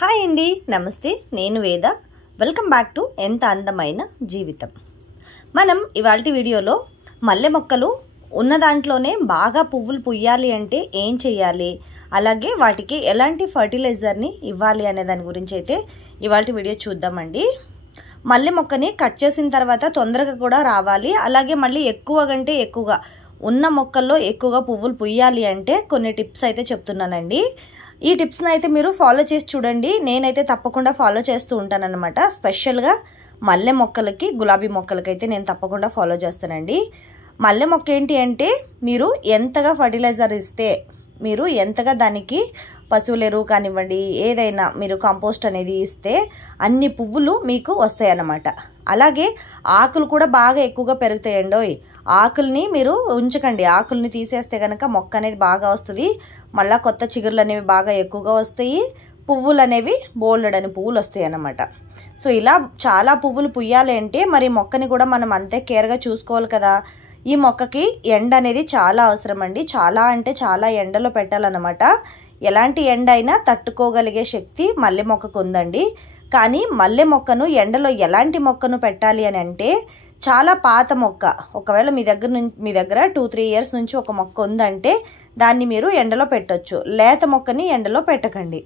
Hi అండి, నమస్తే. నేను వేద. వెల్కమ్ బ్యాక్ టు ఎంత అందమైన జీవితం. మనం ఇవాల్టి వీడియోలో మల్లె మొక్కలు ఉన్న దాంట్లోనే బాగా పువ్వులు పుయ్యాలి అంటే ఏం చేయాలి, అలాగే వాటికి ఎలాంటి ఫర్టిలైజర్ని ఇవ్వాలి అనే దాని గురించి అయితే ఇవాల్టి వీడియో చూద్దామండి. మల్లె మొక్కని కట్ చేసిన తర్వాత తొందరగా కూడా రావాలి, అలాగే మళ్ళీ ఎక్కువ కంటే ఎక్కువగా ఉన్న మొక్కల్లో ఎక్కువగా పువ్వులు పుయ్యాలి అంటే కొన్ని టిప్స్ అయితే చెప్తున్నానండి. ఈ టిప్స్ని అయితే మీరు ఫాలో చేసి చూడండి. నేనైతే తప్పకుండా ఫాలో చేస్తూ ఉంటానన్నమాట. స్పెషల్గా మల్లె మొక్కలకి, గులాబీ మొక్కలకి అయితే నేను తప్పకుండా ఫాలో చేస్తానండి. మల్లె మొక్క ఏంటి అంటే మీరు ఎంతగా ఫర్టిలైజర్ ఇస్తే, మీరు ఎంతగా దానికి పశువుల ఎరువు కానివ్వండి, ఏదైనా మీరు కంపోస్ట్ అనేది ఇస్తే అన్ని పువ్వులు మీకు వస్తాయి అన్నమాట. అలాగే ఆకులు కూడా బాగా ఎక్కువగా పెరుగుతాయండి. ఆకుల్ని మీరు ఉంచకండి, ఆకుల్ని తీసేస్తే కనుక మొక్క అనేది బాగా వస్తుంది. మళ్ళీ కొత్త చిగుర్లు అనేవి బాగా ఎక్కువగా వస్తాయి, పువ్వులు అనేవి బోల్డని పువ్వులు వస్తాయి అన్నమాట. సో ఇలా చాలా పువ్వులు పుయ్యాలి అంటే మరి మొక్కని కూడా మనం అంతే కేర్గా చూసుకోవాలి కదా. ఈ మొక్కకి ఎండ అనేది చాలా అవసరం అండి. చాలా అంటే చాలా ఎండలో పెట్టాలన్నమాట. ఎలాంటి ఎండ అయినా తట్టుకోగలిగే శక్తి మల్లె మొక్కకు ఉందండి. కానీ మల్లె మొక్కను ఎండలో ఎలాంటి మొక్కను పెట్టాలి అని అంటే, చాలా పాత మొక్క, ఒకవేళ మీ దగ్గర 2-3 ఇయర్స్ నుంచి ఒక మొక్క ఉందంటే దాన్ని మీరు ఎండలో పెట్టొచ్చు. లేత మొక్కని ఎండలో పెట్టకండి.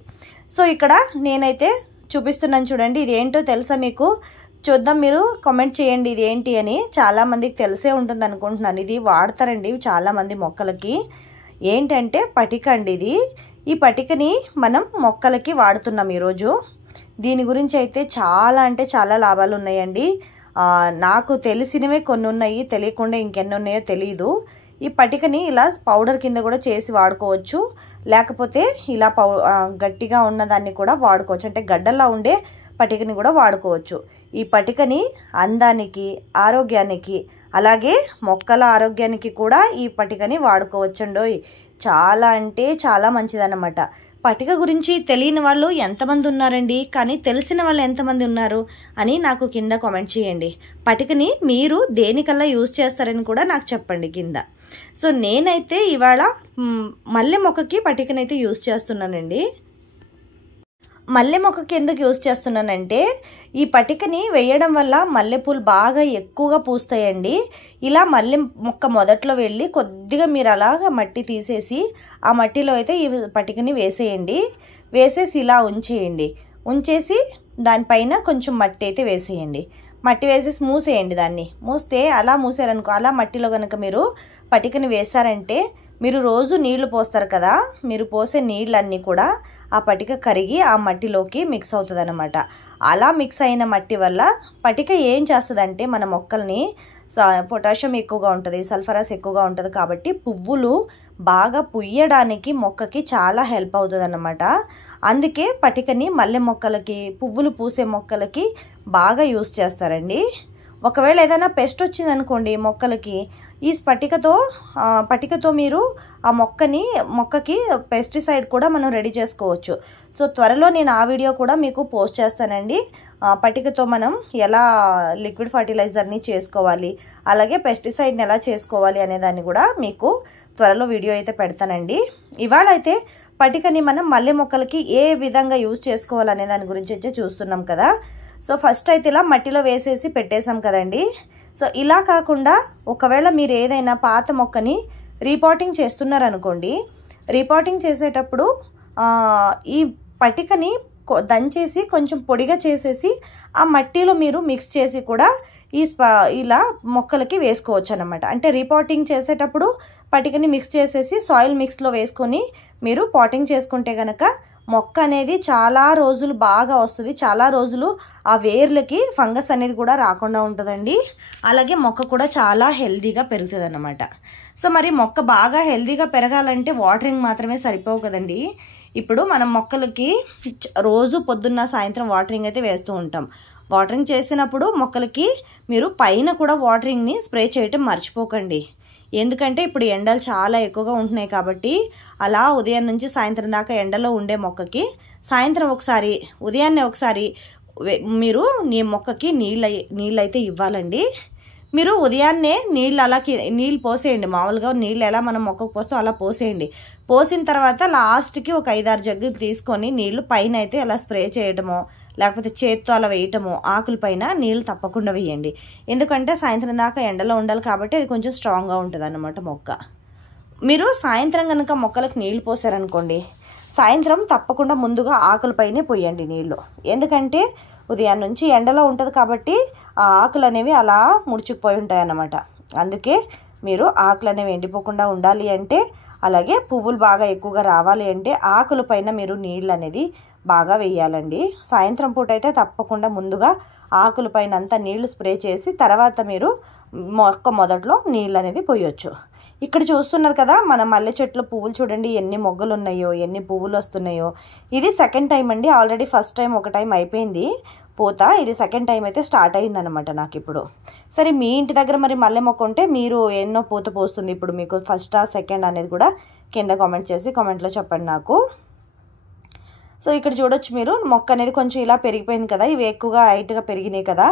సో ఇక్కడ నేనైతే చూపిస్తున్నాను చూడండి. ఇది ఏంటో తెలుసా మీకు? చూద్దాం, మీరు కామెంట్ చేయండి ఇది ఏంటి అని. చాలామందికి తెలిసే ఉంటుంది అనుకుంటున్నాను. ఇది వాడతారండి చాలామంది మొక్కలకి. ఏంటంటే పటిక అండి ఇది. ఈ పటికని మనం మొక్కలకి వాడుతున్నాం ఈరోజు. దీని గురించి అయితే చాలా అంటే చాలా లాభాలు ఉన్నాయండి. నాకు తెలిసినవే కొన్ని ఉన్నాయి, తెలియకుండా ఇంకెన్ని ఉన్నాయో తెలియదు. ఈ పటికని ఇలా పౌడర్ కింద కూడా చేసి వాడుకోవచ్చు, లేకపోతే ఇలా గట్టిగా ఉన్నదాన్ని కూడా వాడుకోవచ్చు. అంటే గడ్డల్లా ఉండే పటికని కూడా వాడుకోవచ్చు. ఈ పటికని అందానికి, ఆరోగ్యానికి, అలాగే మొక్కల ఆరోగ్యానికి కూడా ఈ పటికని వాడుకోవచ్చండోయ్. చాలా అంటే చాలా మంచిదన్నమాట. పటిక గురించి తెలియని వాళ్ళు ఎంతమంది ఉన్నారండి, కానీ తెలిసిన వాళ్ళు ఎంతమంది ఉన్నారు అని నాకు కింద కామెంట్ చేయండి. పటికని మీరు దేనికల్లా యూజ్ చేస్తారని కూడా నాకు చెప్పండి కింద. సో నేనైతే ఇవాళ మల్లె మొక్కకి పటికనైతే యూజ్ చేస్తున్నానండి. మల్లె మొక్కకి ఎందుకు యూజ్ చేస్తున్నానంటే, ఈ పటికని వేయడం వల్ల మల్లెపూలు బాగా ఎక్కువగా పూస్తాయండి. ఇలా మల్లె మొక్క మొదట్లో వెళ్ళి కొద్దిగా మీరు అలాగా మట్టి తీసేసి ఆ మట్టిలో అయితే ఈ పటికని వేసేయండి. వేసేసి ఇలా ఉంచేసి దానిపైన కొంచెం మట్టి అయితే వేసేయండి. మట్టి వేసేసి మూసేయండి. దాన్ని మూస్తే అలా మూసారనుకో, అలా మట్టిలో కనుక మీరు పటికని వేసారంటే, మీరు రోజు నీళ్లు పోస్తారు కదా, మీరు పోసే నీళ్ళన్నీ కూడా ఆ పటిక కరిగి ఆ మట్టిలోకి మిక్స్ అవుతుంది అన్నమాట. అలా మిక్స్ అయిన మట్టి వల్ల పటిక ఏం చేస్తుందంటే మన మొక్కల్ని, పొటాషియం ఎక్కువగా ఉంటుంది, సల్ఫరస్ ఎక్కువగా ఉంటుంది కాబట్టి పువ్వులు బాగా పుయ్యడానికి మొక్కకి చాలా హెల్ప్ అవుతుంది అన్నమాట. అందుకే పటికని మల్లె మొక్కలకి, పువ్వులు పూసే మొక్కలకి బాగా యూస్ చేస్తారండి. ఒకవేళ ఏదైనా పెస్ట్ వచ్చిందనుకోండి మొక్కలకి, ఈ పటికతో మీరు ఆ మొక్కకి పెస్టిసైడ్ కూడా మనం రెడీ చేసుకోవచ్చు. సో త్వరలో నేను ఆ వీడియో కూడా మీకు పోస్ట్ చేస్తానండి. పటికతో మనం ఎలా లిక్విడ్ ఫర్టిలైజర్ని చేసుకోవాలి, అలాగే పెస్టిసైడ్ని ఎలా చేసుకోవాలి అనే దాన్ని కూడా మీకు త్వరలో వీడియో అయితే పెడతానండి. ఇవాళ అయితే పటికని మనం మల్లె మొక్కలకి ఏ విధంగా యూజ్ చేసుకోవాలనే దాని గురించి అయితే చూస్తున్నాం కదా. సో ఫస్ట్ అయితే ఇలా మట్టిలో వేసేసి పెట్టేసాం కదండి. సో ఇలా కాకుండా ఒకవేళ మీరు ఏదైనా పాత మొక్కని రీపాటింగ్ చేస్తున్నారనుకోండి, రీపాటింగ్ చేసేటప్పుడు ఈ పటికని దంచేసి కొంచెం పొడిగా చేసేసి ఆ మట్టిలో మీరు మిక్స్ చేసి కూడా ఇలా మొక్కలకి వేసుకోవచ్చు అన్నమాట. అంటే రీపాటింగ్ చేసేటప్పుడు పటికని మిక్స్ చేసేసి సాయిల్ మిక్స్లో వేసుకొని మీరు పాటింగ్ చేసుకుంటే కనుక మొక్క అనేది చాలా రోజులు బాగా వస్తుంది. చాలా రోజులు ఆ వేర్లకి ఫంగస్ అనేది కూడా రాకుండా ఉంటుందండి. అలాగే మొక్క కూడా చాలా హెల్తీగా పెరుగుతుంది అన్నమాట. సో మరి మొక్క బాగా హెల్తీగా పెరగాలంటే వాటరింగ్ మాత్రమే సరిపోవు కదండి. ఇప్పుడు మనం మొక్కలకి రోజు పొద్దున్న సాయంత్రం వాటరింగ్ అయితే వేస్తూ ఉంటాం. వాటరింగ్ చేసినప్పుడు మొక్కలకి మీరు పైన కూడా వాటరింగ్ని స్ప్రే చేయటం మర్చిపోకండి. ఎందుకంటే ఇప్పుడు ఎండలు చాలా ఎక్కువగా ఉంటున్నాయి కాబట్టి, అలా ఉదయం నుంచి సాయంత్రం దాకా ఎండలో ఉండే మొక్కకి సాయంత్రం ఒకసారి, ఉదయాన్నే ఒకసారి మీరు మొక్కకి నీళ్ళైతే ఇవ్వాలండి. మీరు ఉదయాన్నే నీళ్ళు అలా నీళ్ళు పోసేయండి. మామూలుగా నీళ్ళు ఎలా మనం మొక్కకు పోస్తాం అలా పోసేయండి. పోసిన తర్వాత లాస్ట్కి ఒక 5-6 జగ్గులు తీసుకొని నీళ్లు పైన అయితే అలా స్ప్రే చేయడమో లేకపోతే చేత్తో అలా వేయటమో ఆకుల పైన నీళ్ళు తప్పకుండా వేయండి. ఎందుకంటే సాయంత్రం దాకా ఎండలో ఉండాలి కాబట్టి అది కొంచెం స్ట్రాంగ్గా ఉంటుంది అన్నమాట మొక్క. మీరు సాయంత్రం కనుక మొక్కలకు నీళ్లు పోసారనుకోండి, సాయంత్రం తప్పకుండా ముందుగా ఆకులపైనే పోయండి నీళ్ళు. ఎందుకంటే ఉదయం నుంచి ఎండలో ఉంటుంది కాబట్టి ఆ ఆకులు అనేవి అలా ముడుచుకుపోయి ఉంటాయి అన్నమాట. అందుకే మీరు ఆకులు అనేవి ఎండిపోకుండా ఉండాలి అంటే, అలాగే పువ్వులు బాగా ఎక్కువగా రావాలి అంటే ఆకుల పైన మీరు నీళ్ళు అనేది బాగా వేయాలండి. సాయంత్రం పూట అయితే తప్పకుండా ముందుగా ఆకుల పైన అంతా నీళ్లు స్ప్రే చేసి తర్వాత మీరు మొక్క మొదట్లో నీళ్ళు అనేది పోయొచ్చు. ఇక్కడ చూస్తున్నారు కదా మన మల్లె చెట్లు పువ్వులు చూడండి ఎన్ని మొగ్గలు ఉన్నాయో, ఎన్ని పువ్వులు వస్తున్నాయో. ఇది సెకండ్ టైం అండి. ఆల్రెడీ ఫస్ట్ టైం ఒక టైం అయిపోయింది పూత, ఇది సెకండ్ టైం అయితే స్టార్ట్ అయిందనమాట నాకు ఇప్పుడు. సరే మీ ఇంటి దగ్గర మరి మల్లె మొక్క ఉంటే మీరు ఎన్నో పూత పోస్తుంది ఇప్పుడు మీకు, ఫస్టా సెకండ్ అనేది కూడా కింద కామెంట్ చేసి కామెంట్లో చెప్పండి నాకు. సో ఇక్కడ చూడొచ్చు మీరు మొక్క అనేది కొంచెం ఇలా పెరిగిపోయింది కదా, ఇవి ఎక్కువగా హైట్గా పెరిగినాయి కదా,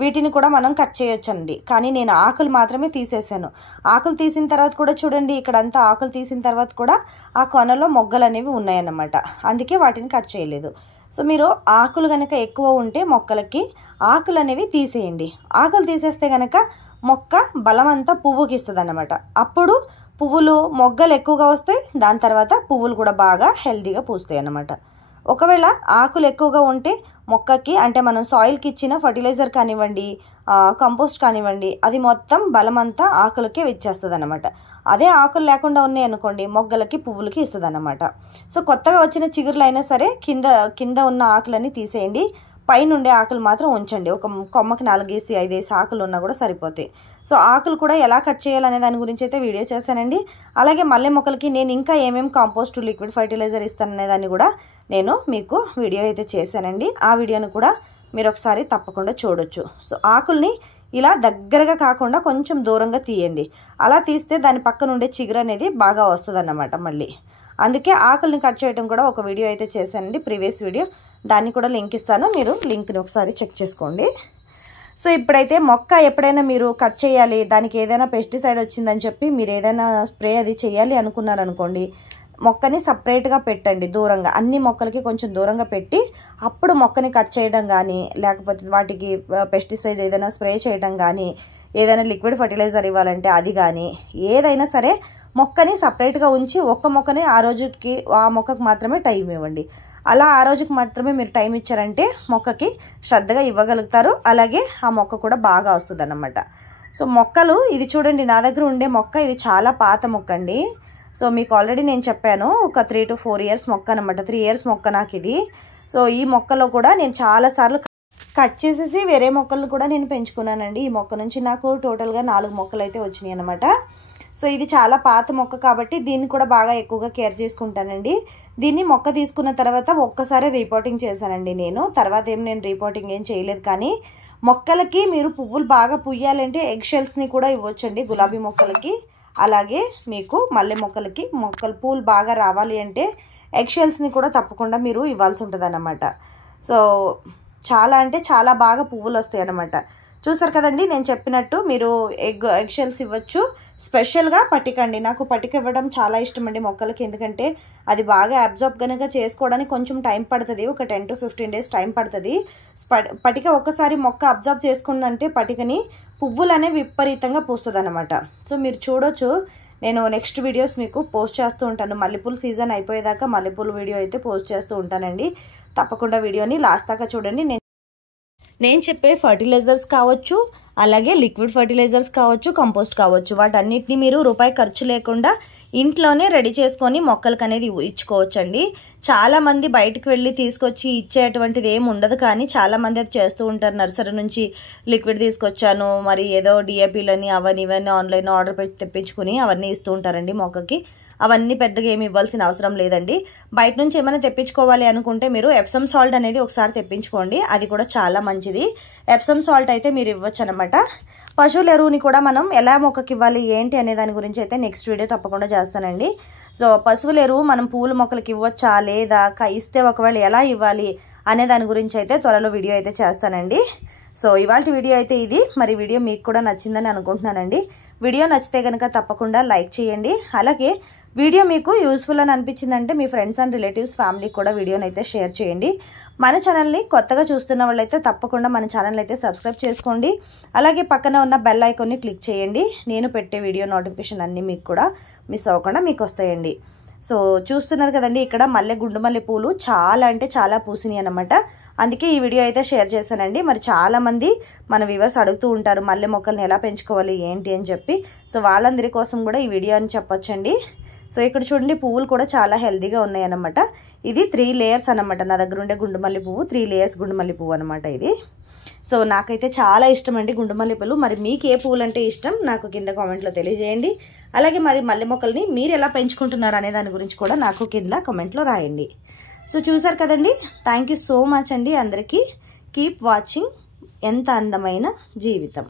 వీటిని కూడా మనం కట్ చేయొచ్చండి. కానీ నేను ఆకులు మాత్రమే తీసేసాను. ఆకులు తీసిన తర్వాత కూడా చూడండి ఇక్కడంతా ఆకులు తీసిన తర్వాత కూడా ఆ కొనలో మొగ్గలు అనేవి ఉన్నాయన్నమాట. అందుకే వాటిని కట్ చేయలేదు. సో మీరు ఆకులు కనుక ఎక్కువ ఉంటే మొక్కలకి ఆకులు అనేవి తీసేయండి. ఆకులు తీసేస్తే కనుక మొక్క బలం అంతా పువ్వుకి ఇస్తుంది అన్నమాట. అప్పుడు పువ్వులు మొగ్గలు ఎక్కువగా వస్తాయి, దాని తర్వాత పువ్వులు కూడా బాగా హెల్తీగా పూస్తాయి అన్నమాట. ఒకవేళ ఆకులు ఎక్కువగా ఉంటే మొక్కకి అంటే మనం సాయిల్కి ఇచ్చిన ఫర్టిలైజర్ కానివ్వండి, కంపోస్ట్ కానివ్వండి, అది మొత్తం బలమంతా ఆకులకే ఇచ్చేస్తుంది అనమాట. అదే ఆకులు లేకుండా ఉన్నాయి అనుకోండి మొగ్గలకి పువ్వులకి ఇస్తుంది అనమాట. సో కొత్తగా వచ్చిన చిగురులు అయినా సరే కింద ఉన్న ఆకులన్నీ తీసేయండి, పైనుండే ఆకులు మాత్రం ఉంచండి. ఒక కొమ్మకి 4-5 ఆకులు ఉన్నా కూడా సరిపోతాయి. సో ఆకులు కూడా ఎలా కట్ చేయాలనే దాని గురించి అయితే వీడియో చేశానండి. అలాగే మల్లె మొక్కలకి నేను ఇంకా ఏమేమి కాంపోస్ట్ లిక్విడ్ ఫర్టిలైజర్ ఇస్తాననే దాన్ని కూడా నేను మీకు వీడియో అయితే చేశానండి. ఆ వీడియోని కూడా మీరు ఒకసారి తప్పకుండా చూడొచ్చు. సో ఆకుల్ని ఇలా దగ్గరగా కాకుండా కొంచెం దూరంగా తీయండి. అలా తీస్తే దాని పక్కన ఉండే చిగురు అనేది బాగా వస్తుంది అన్నమాట మళ్ళీ. అందుకే ఆకుల్ని కట్ చేయడం కూడా ఒక వీడియో అయితే చేశానండి, ప్రీవియస్ వీడియో. దాన్ని కూడా లింక్ ఇస్తాను, మీరు లింక్ని ఒకసారి చెక్ చేసుకోండి. సో ఇప్పుడైతే మొక్క ఎప్పుడైనా మీరు కట్ చేయాలి, దానికి ఏదైనా పెస్టిసైడ్ వచ్చిందని చెప్పి మీరు ఏదైనా స్ప్రే అది చేయాలి అనుకున్నారనుకోండి, మొక్కని సపరేట్గా పెట్టండి దూరంగా, అన్ని మొక్కలకి కొంచెం దూరంగా పెట్టి అప్పుడు మొక్కని కట్ చేయడం కానీ లేకపోతే వాటికి పెస్టిసైడ్ ఏదైనా స్ప్రే చేయడం కానీ ఏదైనా లిక్విడ్ ఫర్టిలైజర్ ఇవ్వాలంటే అది కానీ ఏదైనా సరే మొక్కని సపరేట్గా ఉంచి ఒక్క మొక్కని ఆ రోజుకి ఆ మొక్కకు మాత్రమే టైం ఇవ్వండి. అలా ఆ రోజుకి మాత్రమే మీరు టైం ఇచ్చారంటే మొక్కకి శ్రద్ధగా ఇవ్వగలుగుతారు, అలాగే ఆ మొక్క కూడా బాగా వస్తుంది అన్నమాట. సో మొక్కలు ఇది చూడండి నా దగ్గర ఉండే మొక్క ఇది చాలా పాత మొక్క అండి. సో మీకు ఆల్రెడీ నేను చెప్పాను ఒక 3 to 4 years మొక్క అనమాట. 3 years మొక్క నాకు ఇది. సో ఈ మొక్కలో కూడా నేను చాలాసార్లు కట్ చేసేసి వేరే మొక్కలను కూడా నేను పెంచుకున్నానండి. ఈ మొక్క నుంచి నాకు టోటల్గా 4 మొక్కలు అయితే వచ్చినాయి అనమాట. సో ఇది చాలా పాత మొక్క కాబట్టి దీన్ని కూడా బాగా ఎక్కువగా కేర్ చేసుకుంటానండి. దీన్ని మొక్క తీసుకున్న తర్వాత ఒక్కసారి రిపోర్టింగ్ చేశానండి నేను. తర్వాత నేను రిపోర్టింగ్ ఏం చేయలేదు. కానీ మొక్కలకి మీరు పువ్వులు బాగా పుయ్యాలంటే ఎగ్ షెల్స్ని కూడా ఇవ్వచ్చండి గులాబీ మొక్కలకి. అలాగే మీకు మల్లె మొక్కలకి పూలు బాగా రావాలి అంటే ఎగ్ షెల్స్ని కూడా తప్పకుండా మీరు ఇవ్వాల్సి ఉంటుంది అన్నమాట. సో చాలా అంటే చాలా బాగా పువ్వులు వస్తాయి అన్నమాట. చూసారు కదండి నేను చెప్పినట్టు మీరు ఎగ్ షెల్స్ ఇవ్వచ్చు. స్పెషల్గా పటికండి, నాకు పటిక ఇవ్వడం చాలా ఇష్టం అండి మొక్కలకి. ఎందుకంటే అది బాగా అబ్జర్బ్ కనుక చేసుకోవడానికి కొంచెం టైం పడుతుంది, ఒక 10 to 15 days టైం పడుతుంది. పటిక ఒక్కసారి మొక్క అబ్జర్బ్ చేసుకుందంటే పటికని పువ్వులు అనేవి విపరీతంగా పూస్తుంది అనమాట. సో మీరు చూడొచ్చు, నేను నెక్స్ట్ వీడియోస్ మీకు పోస్ట్ చేస్తూ ఉంటాను. మల్లెపూల సీజన్ అయిపోయేదాకా మల్లెపూల వీడియో అయితే పోస్ట్ చేస్తూ ఉంటానండి. తప్పకుండా వీడియోని లాస్ట్ దాకా చూడండి. నేను చెప్పే ఫర్టిలైజర్స్ కావచ్చు, అలాగే లిక్విడ్ ఫర్టిలైజర్స్ కావచ్చు, కంపోస్ట్ కావచ్చు, వాటన్నిటిని మీరు రూపాయి ఖర్చు లేకుండా ఇంట్లోనే రెడీ చేసుకొని మొక్కలకు అనేది ఇచ్చుకోవచ్చండి. చాలామంది బయటకు వెళ్ళి తీసుకొచ్చి ఇచ్చేటువంటిది ఏమి ఉండదు, కానీ చాలామంది అది చేస్తూ ఉంటారు. నర్సరీ నుంచి లిక్విడ్ తీసుకొచ్చాను, మరి ఏదో డిఏపీలని అవన్నీ ఇవన్నీ ఆన్లైన్ ఆర్డర్ పెట్టి తెప్పించుకుని అవన్నీ ఇస్తూ ఉంటారండి మొక్కకి. అవన్నీ పెద్దగా ఏమి ఇవ్వాల్సిన అవసరం లేదండి. బయట నుంచి ఏమైనా తెప్పించుకోవాలి అనుకుంటే మీరు ఎప్సమ్ సాల్ట్ అనేది ఒకసారి తెప్పించుకోండి, అది కూడా చాలా మంచిది. ఎప్సమ్ సాల్ట్ అయితే మీరు ఇవ్వచ్చు అనమాట. పశువుల ఎరువుని కూడా మనం ఎలా మొక్కకి ఇవ్వాలి ఏంటి అనే దాని గురించి అయితే నెక్స్ట్ వీడియో తప్పకుండా చేస్తానండి. సో పశువుల ఎరువు మనం పూల మొక్కలకి ఇవ్వచ్చా లేదా, ఇస్తే ఒకవేళ ఎలా ఇవ్వాలి అనే దాని గురించి అయితే త్వరలో వీడియో అయితే చేస్తానండి. సో ఇవాల్టి వీడియో అయితే ఇది. మరి వీడియో మీకు కూడా నచ్చిందని అనుకుంటున్నానండి. వీడియో నచ్చితే కనుక తప్పకుండా లైక్ చేయండి. అలాగే వీడియో మీకు యూస్ఫుల్ అని అనిపించిందంటే మీ ఫ్రెండ్స్ అండ్ రిలేటివ్స్ ఫ్యామిలీకి కూడా వీడియోని అయితే షేర్ చేయండి. మన ఛానల్ని కొత్తగా చూస్తున్న వాళ్ళైతే తప్పకుండా మన ఛానల్ అయితే సబ్స్క్రైబ్ చేసుకోండి. అలాగే పక్కన ఉన్న బెల్ ఐకాన్ని క్లిక్ చేయండి. నేను పెట్టే వీడియో నోటిఫికేషన్ అన్నీ మీకు కూడా మిస్ అవ్వకుండా మీకు వస్తాయండి. సో చూస్తున్నారు కదండి, ఇక్కడ గుండు మల్లె పూలు చాలా అంటే చాలా పూసినాయి అన్నమాట. అందుకే ఈ వీడియో అయితే షేర్ చేశానండి. మరి చాలామంది మన వ్యూవర్స్ అడుగుతూ ఉంటారు మల్లె మొక్కల్ని ఎలా పెంచుకోవాలి ఏంటి అని చెప్పి. సో వాళ్ళందరి కోసం కూడా ఈ వీడియో అని చెప్పొచ్చండి. సో ఇక్కడ చూడండి, పువ్వులు కూడా చాలా హెల్తీగా ఉన్నాయి అన్నమాట. ఇది 3 లేయర్స్ అన్నమాట. నా దగ్గర ఉండే గుండు మల్లె పువ్వు 3 లేయర్స్ గుండు మల్లె పువ్వు అనమాట ఇది. సో నాకైతే చాలా ఇష్టం అండి గుండు మల్లె పూలు. మరి మీకు ఏ పువ్వులు అంటే ఇష్టం నాకు కింద కామెంట్లో తెలియజేయండి. అలాగే మరి మల్లె మొక్కల్ని మీరు ఎలా పెంచుకుంటున్నారు అనే దాని గురించి కూడా నాకు కింద కామెంట్లో రాయండి. సో చూసారు కదండి, థ్యాంక్ యూ సో మచ్ అండి అందరికీ. కీప్ వాచింగ్ ఎంత అందమైన జీవితం.